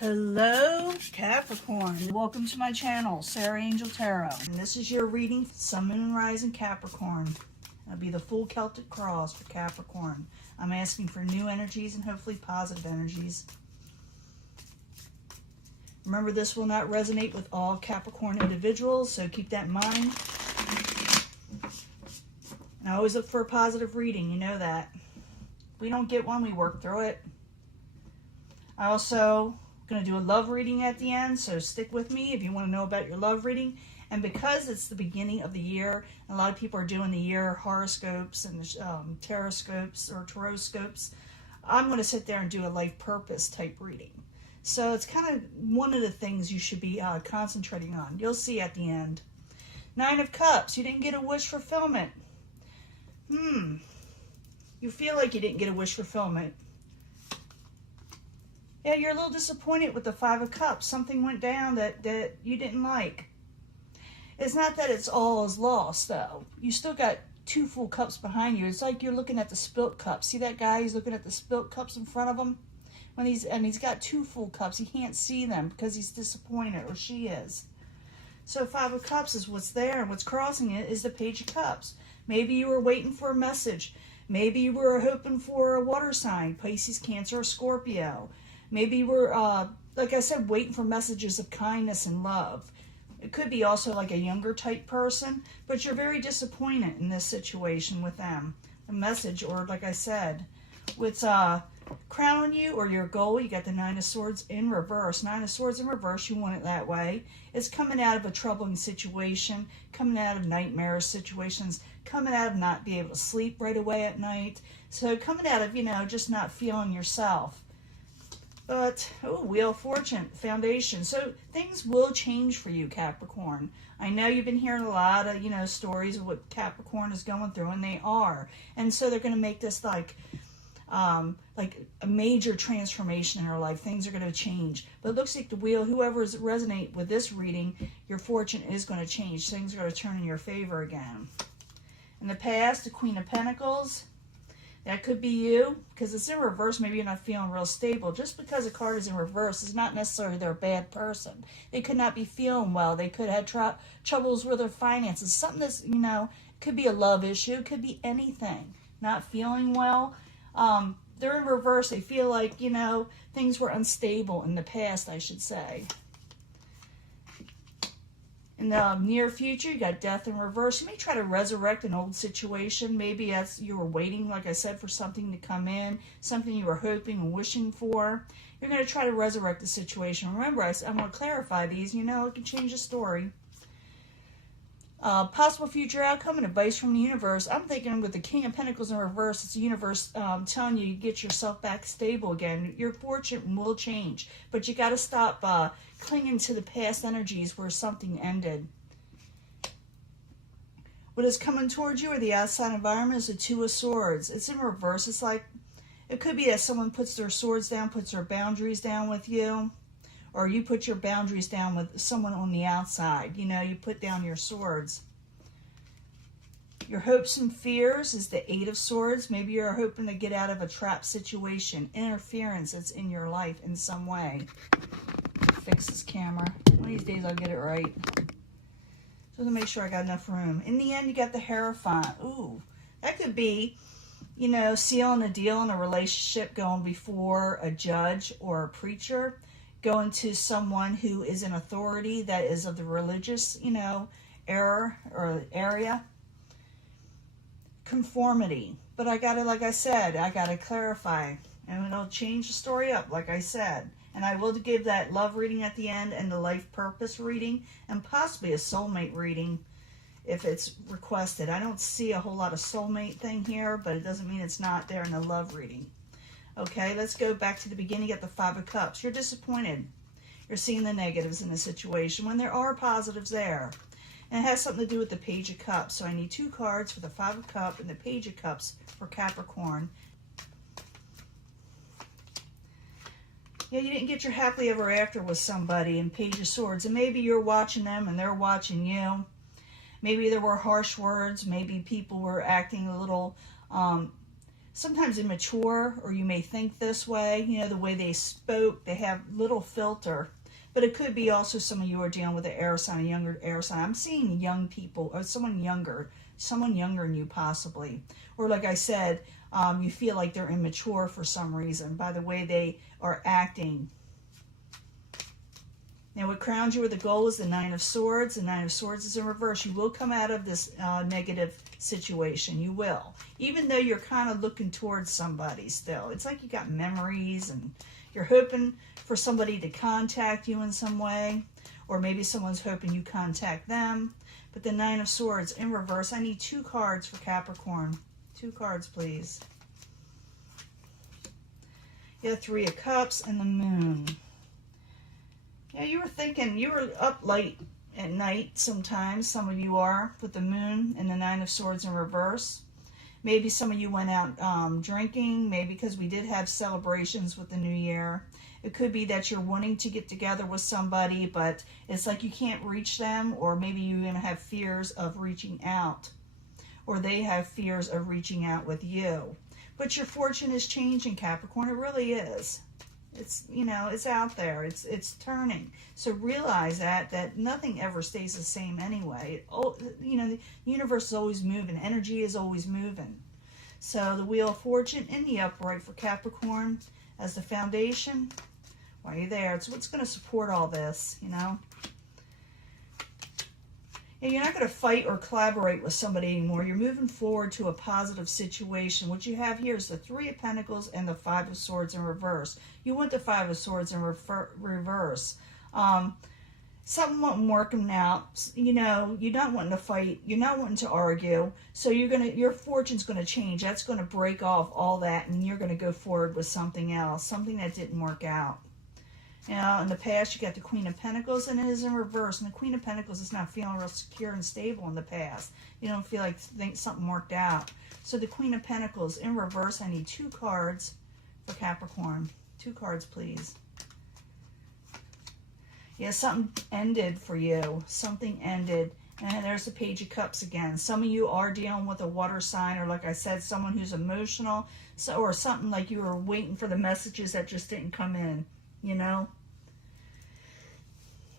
Hello Capricorn, welcome to my channel, Sarah Angel Tarot, and this is your reading for Sun, Moon, and Rising Capricorn. It'll be the full Celtic cross for Capricorn. I'm asking for new energies and hopefully positive energies. Remember, this will not resonate with all Capricorn individuals, so keep that in mind. And I always look for a positive reading, you know that. If we don't get one, we work through it. I also going to do a love reading at the end, so stick with me if you want to know about your love reading. And because it's the beginning of the year, a lot of people are doing the year horoscopes and taroscopes or taroscopes, I'm going to sit there and do a life purpose type reading. So it's kind of one of the things you should be concentrating on. You'll see at the end. 9 of Cups, you didn't get a wish fulfillment. You feel like you didn't get a wish fulfillment. Yeah, you're a little disappointed with the 5 of Cups. Something went down that you didn't like. It's not that it's all is lost, though. You still got 2 full cups behind you. It's like you're looking at the spilt cups. See that guy? He's looking at the spilt cups in front of him? He's got 2 full cups. He can't see them because he's disappointed, or she is. So 5 of Cups is what's there, and what's crossing it is the Page of Cups. Maybe you were waiting for a message. Maybe you were hoping for a water sign, Pisces, Cancer, or Scorpio. Maybe we're, like I said, waiting for messages of kindness and love. It could be also like a younger type person, but you're very disappointed in this situation with them. The message, or like I said, what's crowning you or your goal, you got the 9 of Swords in reverse. 9 of Swords in reverse, you want it that way. It's coming out of a troubling situation, coming out of nightmare situations, coming out of not being able to sleep right away at night. So coming out of, just not feeling yourself. But, Wheel of Fortune, Foundation. So things will change for you, Capricorn. I know you've been hearing a lot of, stories of what Capricorn is going through, and they are. And so they're going to make this like a major transformation in her life. Things are going to change. But it looks like the wheel, whoever's resonate with this reading, your fortune is going to change. Things are going to turn in your favor again. In the past, the Queen of Pentacles. That could be you, because it's in reverse. Maybe you're not feeling real stable. Just because a card is in reverse is not necessarily they're a bad person. They could not be feeling well. They could have troubles with their finances. Something that's, could be a love issue. It could be anything. Not feeling well. They're in reverse. They feel like, things were unstable in the past, I should say. In the near future, you got Death in reverse. You may try to resurrect an old situation. Maybe as you were waiting, like I said, for something to come in, something you were hoping and wishing for. You're going to try to resurrect the situation. Remember, I'm going to clarify these. It can change the story. Possible future outcome and advice from the universe. I'm thinking with the King of Pentacles in reverse, it's the universe telling you get yourself back stable again. Your fortune will change, but you got to stop clinging to the past energies where something ended. What is coming towards you or the outside environment is the 2 of Swords. It's in reverse. It's like, it could be that someone puts their swords down, puts their boundaries down with you. Or you put your boundaries down with someone on the outside. You put down your swords. Your hopes and fears is the 8 of Swords. Maybe you're hoping to get out of a trap situation. Interference that's in your life in some way. Fix this camera. One of these days I'll get it right. So to make sure I got enough room. In the end, you got the Hierophant. Ooh, that could be, sealing a deal in a relationship, going before a judge or a preacher. Going to someone who is in authority that is of the religious, era or area. Conformity. But I got to, like I said, I got to clarify. And it'll change the story up, like I said. And I will give that love reading at the end and the life purpose reading and possibly a soulmate reading if it's requested. I don't see a whole lot of soulmate thing here, but it doesn't mean it's not there in the love reading. Okay, let's go back to the beginning at the 5 of Cups. You're disappointed. You're seeing the negatives in the situation when there are positives there. And it has something to do with the Page of Cups. So I need 2 cards for the 5 of Cups and the Page of Cups for Capricorn. Yeah, you didn't get your happily ever after with somebody in Page of Swords. And maybe you're watching them and they're watching you. Maybe there were harsh words. Maybe people were acting a little sometimes immature, or you may think this way, you know, the way they spoke, they have little filter. But it could be also some of you are dealing with an air sign, a younger air sign. I'm seeing young people, or someone younger than you possibly. Or like I said, you feel like they're immature for some reason by the way they are acting. Now what crowns you with a goal is the Nine of Swords. The Nine of Swords is in reverse. You will come out of this negative situation. You will. Even though you're kind of looking towards somebody still. It's like you got memories and you're hoping for somebody to contact you in some way. Or maybe someone's hoping you contact them. But the Nine of Swords in reverse. I need 2 cards for Capricorn. 2 cards, please. You have 3 of Cups and the Moon. Yeah, you were thinking, you were up late at night sometimes. Some of you are, with the Moon and the Nine of Swords in reverse. Maybe some of you went out drinking, maybe because we did have celebrations with the New Year. It could be that you're wanting to get together with somebody, but it's like you can't reach them, or maybe you're going to have fears of reaching out, or they have fears of reaching out with you. But your fortune is changing, Capricorn. It really is. It's, you know, it's out there. It's turning. So realize that nothing ever stays the same anyway. You know, the universe is always moving. Energy is always moving. So the Wheel of Fortune in the upright for Capricorn as the foundation. While you're there, it's what's going to support all this, you know. And you're not going to fight or collaborate with somebody anymore. You're moving forward to a positive situation. What you have here is the 3 of Pentacles and the 5 of Swords in reverse. You want the 5 of Swords in reverse. Something wasn't working out. You know, you're not wanting to fight. You're not wanting to argue. So your fortune's going to change. That's going to break off all that, and you're going to go forward with something else, something that didn't work out. Now, in the past, you got the Queen of Pentacles, and it is in reverse. And the Queen of Pentacles is not feeling real secure and stable in the past. You don't feel like something worked out. So the Queen of Pentacles in reverse, I need 2 cards for Capricorn. 2 cards, please. Yeah, something ended for you. Something ended. And there's the Page of Cups again. Some of you are dealing with a water sign, or like I said, someone who's emotional, or something like you were waiting for the messages that just didn't come in, you know?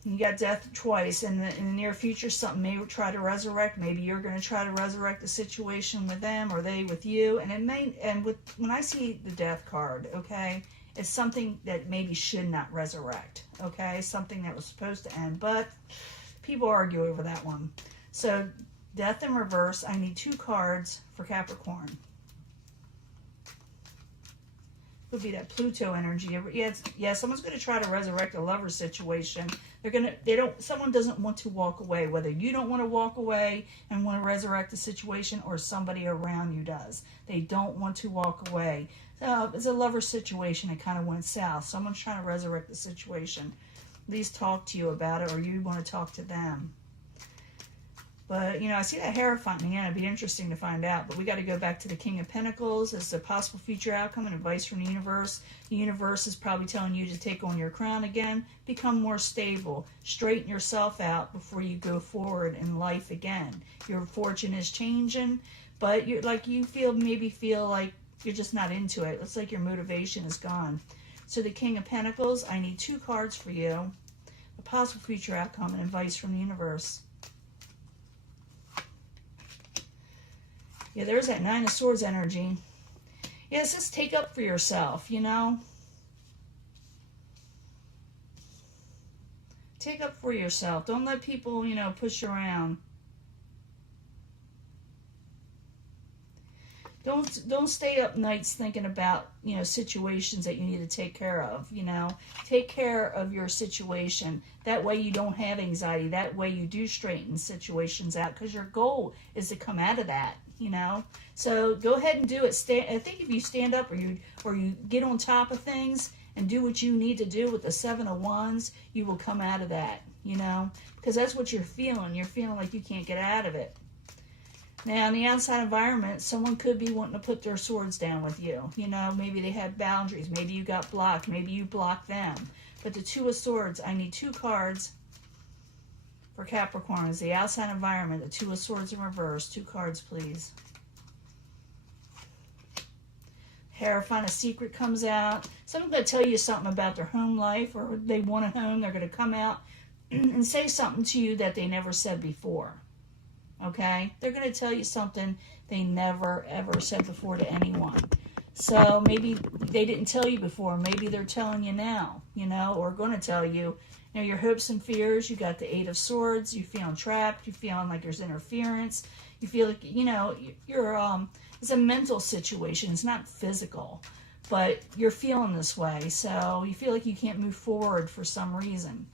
You got death twice. In the near future, something may try to resurrect. Maybe you're going to try to resurrect the situation with them, or they with you. And it may, when I see the death card, okay, it's something that maybe should not resurrect, okay? Something that was supposed to end, but people argue over that one. So death in reverse. I need 2 cards for Capricorn. Could be that Pluto energy. Yeah, someone's going to try to resurrect a lover situation. Someone doesn't want to walk away, whether you don't want to walk away and want to resurrect the situation, or somebody around you does. They don't want to walk away. So it's a lover situation. It kind of went south. Someone's trying to resurrect the situation. At least talk to you about it, or you want to talk to them. But, you know, I see that Hierophant in the end. It'd be interesting to find out. But we got to go back to the King of Pentacles as a possible future outcome and advice from the universe. The universe is probably telling you to take on your crown again, become more stable, straighten yourself out before you go forward in life again. Your fortune is changing, but you maybe feel like you're just not into it. It's like your motivation is gone. So the King of Pentacles, I need 2 cards for you. A possible future outcome and advice from the universe. Yeah, there's that 9 of Swords energy. Yeah, it's just take up for yourself, you know. Take up for yourself. Don't let people, you know, push you around. Don't stay up nights thinking about, you know, situations that you need to take care of, you know. Take care of your situation. That way you don't have anxiety. That way you do straighten situations out, because your goal is to come out of that, you know. So go ahead and do it. I think if you stand up, or you get on top of things and do what you need to do with the 7 of Wands, you will come out of that, you know, because that's what you're feeling. You're feeling like you can't get out of it. Now, in the outside environment, someone could be wanting to put their swords down with you. You know, maybe they had boundaries. Maybe you got blocked. Maybe you blocked them. But the 2 of Swords, I need 2 cards for Capricorn. Is the outside environment, the 2 of Swords in reverse. 2 cards, please. Hierophant, a secret comes out. Someone's going to tell you something about their home life, or they want a home. They're going to come out and say something to you that they never said before. Okay? They're going to tell you something they never, ever said before to anyone. So maybe they didn't tell you before. Maybe they're telling you now, you know, or going to tell you. You know, your hopes and fears. You got the Eight of Swords. You're feeling trapped. You're feeling like there's interference. You feel like, you know, it's a mental situation. It's not physical, but you're feeling this way. So you feel like you can't move forward for some reason.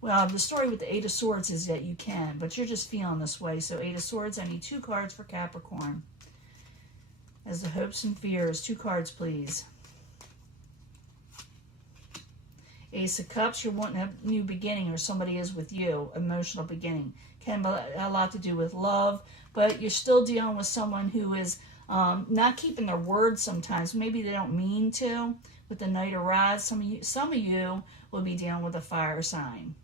Well, the story with the Eight of Swords is that you can, but you're just feeling this way. So Eight of Swords, I need 2 cards for Capricorn. As the hopes and fears, 2 cards, please. Ace of Cups, you're wanting a new beginning, or somebody is with you, emotional beginning. Can have a lot to do with love, but you're still dealing with someone who is not keeping their word sometimes. Maybe they don't mean to. With the Knight of Rods, some of you will be dealing with a fire sign.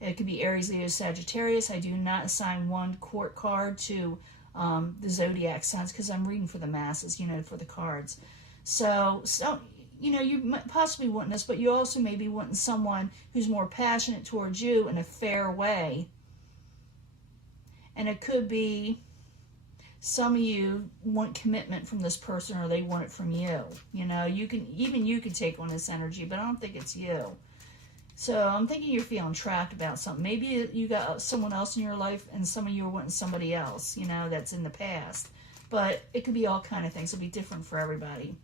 It could be Aries, Leo, Sagittarius. I do not assign one court card to the zodiac signs because I'm reading for the masses, you know, for the cards. So you know, you possibly wanting this, but you also may be wanting someone who's more passionate towards you in a fair way. And it could be some of you want commitment from this person, or they want it from you. You know, you can take on this energy, but I don't think it's you. So I'm thinking you're feeling trapped about something. Maybe you got someone else in your life, and some of you are wanting somebody else, you know, that's in the past. But it could be all kind of things. It'll be different for everybody.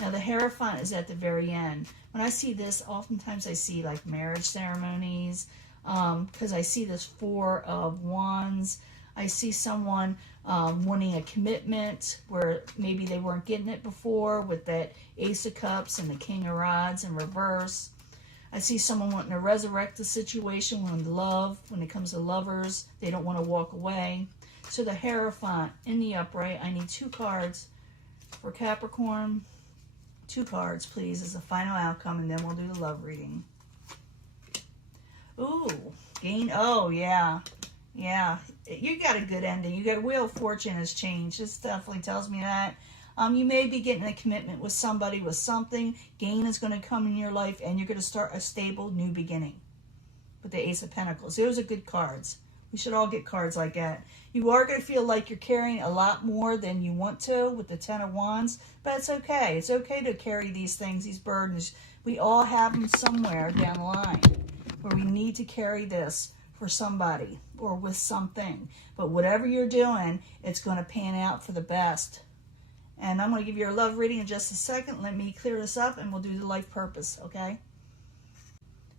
Now, the Hierophant is at the very end. When I see this, oftentimes I see like marriage ceremonies, because I see this 4 of Wands. I see someone wanting a commitment where maybe they weren't getting it before, with that Ace of Cups and the King of Rods in reverse. I see someone wanting to resurrect the situation when it comes to lovers, they don't want to walk away. So the Hierophant in the upright, I need 2 cards for Capricorn. 2 cards, please, as the final outcome, and then we'll do the love reading. Ooh, gain. Oh, yeah. Yeah, you got a good ending. You got Wheel of Fortune has changed. This definitely tells me that. You may be getting a commitment with somebody, with something. Gain is going to come in your life, and you're going to start a stable new beginning with the Ace of Pentacles. Those are good cards. We should all get cards like that. You are going to feel like you're carrying a lot more than you want to with the 10 of Wands, but it's okay. It's okay to carry these things, these burdens. We all have them somewhere down the line where we need to carry this for somebody or with something. But whatever you're doing, it's going to pan out for the best. And I'm going to give you a love reading in just a second. Let me clear this up and we'll do the life purpose, okay?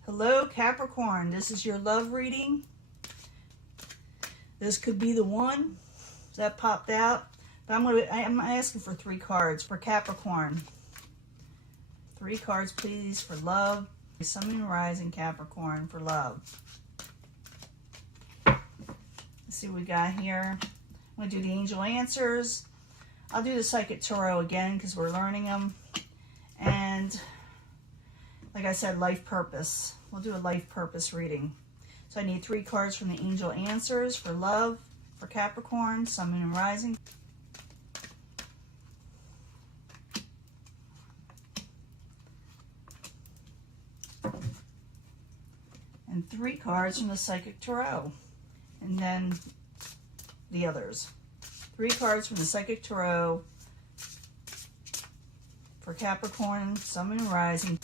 Hello, Capricorn. This is your love reading. This could be the one that popped out. But I'm asking for 3 cards for Capricorn. 3 cards, please, for love. Sun, Moon, Rising, Capricorn for love. Let's see what we got here. I'm going to do the angel answers. I'll do the Psychic Tarot again because we're learning them. And like I said, life purpose. We'll do a life purpose reading. So I need 3 cards from the angel answers for love, for Capricorn, Sun, Moon, and Rising. And 3 cards from the Psychic Tarot. And then the others. 3 cards from the Psychic Tarot for Capricorn, Sun, Moon, and Rising.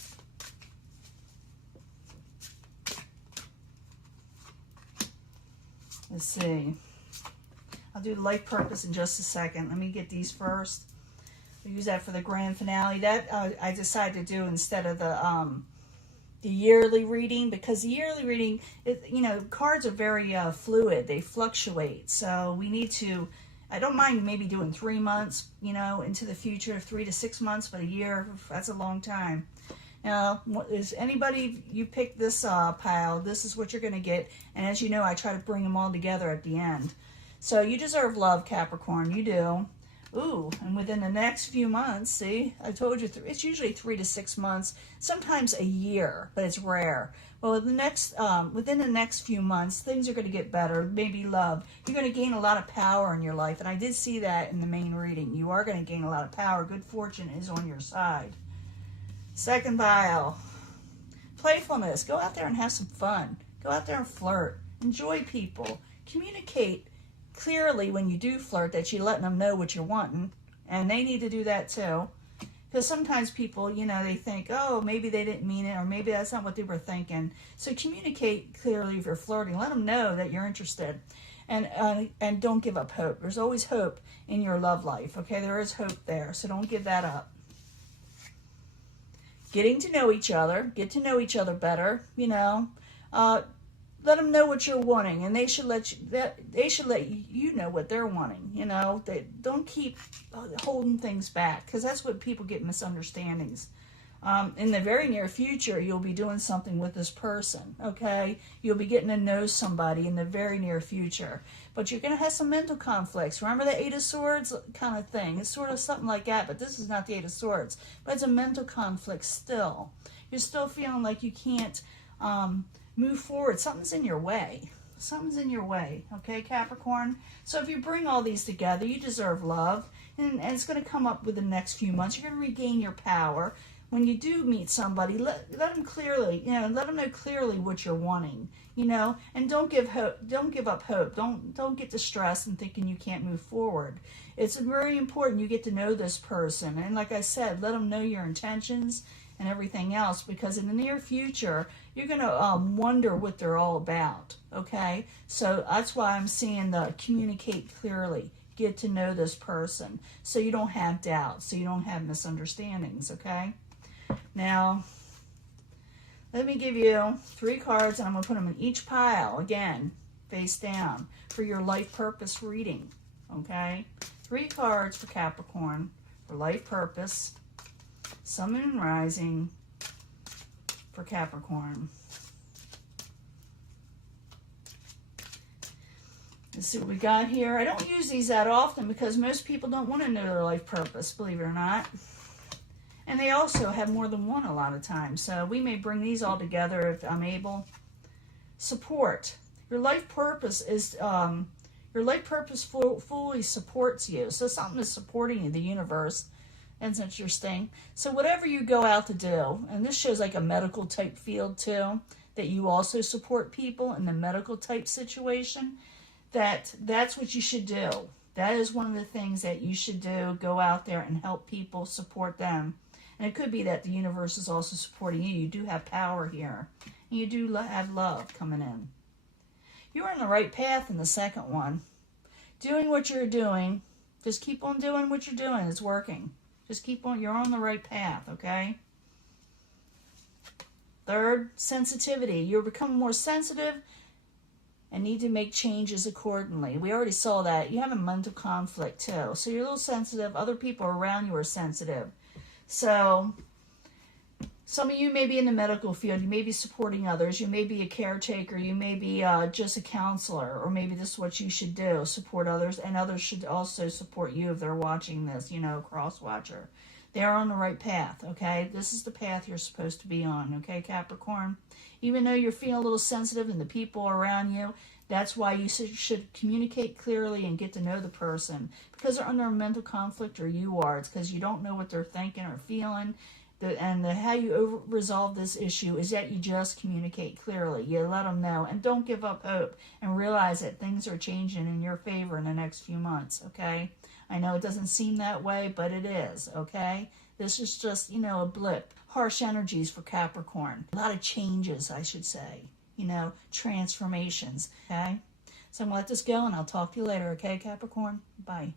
Let's see. I'll do the life purpose in just a second. Let me get these first. We'll use that for the grand finale. That I decided to do instead of the yearly reading, because the yearly reading, you know, cards are very fluid. They fluctuate. So we need to, I don't mind maybe doing 3 months, you know, into the future, 3 to 6 months, but a year, that's a long time. Now, is anybody, you pick this pile, this is what you're going to get. And as you know, I try to bring them all together at the end. So you deserve love, Capricorn. You do. Ooh, and within the next few months, see, I told you, it's usually 3 to 6 months, sometimes a year, but it's rare. Well, within the next few months, things are going to get better, maybe love. You're going to gain a lot of power in your life, and I did see that in the main reading. You are going to gain a lot of power. Good fortune is on your side. Second pile, playfulness. Go out there and have some fun. Go out there and flirt. Enjoy people. Communicate clearly when you do flirt that you're letting them know what you're wanting, and they need to do that too, because sometimes people, you know, they think, oh, maybe they didn't mean it, or maybe that's not what they were thinking. So communicate clearly if you're flirting. Let them know that you're interested, and don't give up hope. There's always hope in your love life. Okay, there is hope there, so don't give that up. Getting to know each other, get to know each other better. You know, let them know what you're wanting, and they should let you know what they're wanting. You know, they don't keep holding things back, because that's what people get misunderstandings. In the very near future, you'll be doing something with this person. Okay, you'll be getting to know somebody in the very near future, but you're going to have some mental conflicts. Remember the Eight of Swords kind of thing? It's sort of something like that, but this is not the Eight of Swords, but it's a mental conflict still. You're still feeling like you can't move forward. Something's in your way. Something's in your way, okay, Capricorn? So if you bring all these together, you deserve love, and it's going to come up with the next few months. You're going to regain your power. When you do meet somebody, let them clearly, you know, let them know clearly what you're wanting, you know, and don't give up hope. Don't get distressed and thinking you can't move forward. It's very important you get to know this person, and like I said, let them know your intentions and everything else, because in the near future, you're going to wonder what they're all about, okay? So that's why I'm seeing the communicate clearly, get to know this person, so you don't have doubts, so you don't have misunderstandings, okay? Now, let me give you 3 cards, and I'm going to put them in each pile, again, face down, for your life purpose reading, okay? 3 cards for Capricorn, for life purpose, Sun, Moon, and Rising for Capricorn. Let's see what we got here. I don't use these that often because most people don't want to know their life purpose, believe it or not. And they also have more than one a lot of times. So we may bring these all together if I'm able. Support. Your life purpose is, fully supports you. So something is supporting you, the universe. That's interesting. So whatever you go out to do, and this shows like a medical type field too, that you also support people in the medical type situation, that's what you should do. That is one of the things that you should do. Go out there and help people, support them. And it could be that the universe is also supporting you. You do have power here. And you do have love coming in. You're on the right path in the second one. Doing what you're doing. Just keep on doing what you're doing. It's working. Just keep on. You're on the right path, okay? Third, sensitivity. You're becoming more sensitive and need to make changes accordingly. We already saw that. You have a mental conflict too. So you're a little sensitive. Other people around you are sensitive. So some of you may be in the medical field. You may be supporting others. You may be a caretaker. You may be just a counselor. Or maybe this is what you should do. Support others. And others should also support you if they're watching this, you know, cross-watcher. They're on the right path, okay? This is the path you're supposed to be on, okay, Capricorn? Even though you're feeling a little sensitive and the people around you, that's why you should communicate clearly and get to know the person. Because they're under a mental conflict, or you are. It's because you don't know what they're thinking or feeling. How you resolve this issue is that you just communicate clearly. You let them know. And don't give up hope. And realize that things are changing in your favor in the next few months, okay? I know it doesn't seem that way, but it is, okay? This is just, you know, a blip. Harsh energies for Capricorn. A lot of changes, I should say. You know, transformations, okay? So I'm going to let this go, and I'll talk to you later, okay, Capricorn? Bye.